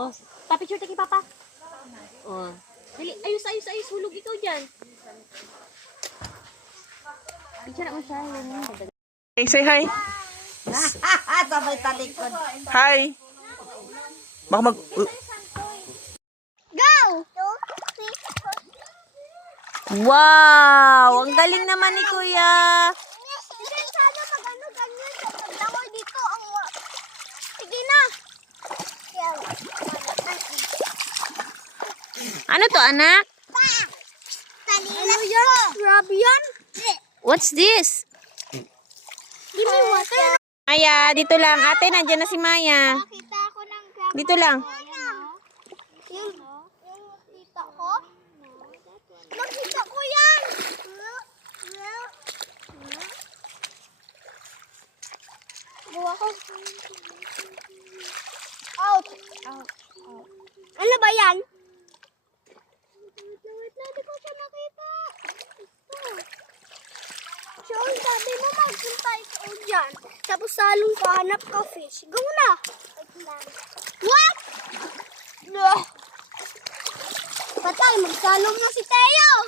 Oh, pa-picture tayo kay Papa. Oh. Dali, ayos. Hulog ikaw dyan. Picture mo siya. Hey, say hi. Sabay talikod. Hi. Baka mag... Go! Wow! Ang galing naman ni Kuya. Hindi, sana mag-ano ganyan. Pagdawal dito ang... Sige na! Ano to, anak? Ano yan? Grabe yan? What's this? Give me water. Maya, dito lang. Ate, nandiyan na si Maya. Nakita ako ng grandma. Dito lang. Yung tita ko? Nakita ko yan! Gawa ko. Out! Ano ba yan? Wait lang, di ko siya nakita. Sean, sabi mo magpunta ikaw dyan. Tapos salong ka, hanap ka fish. Go na! What? No! Patay, magsalong na si Teo!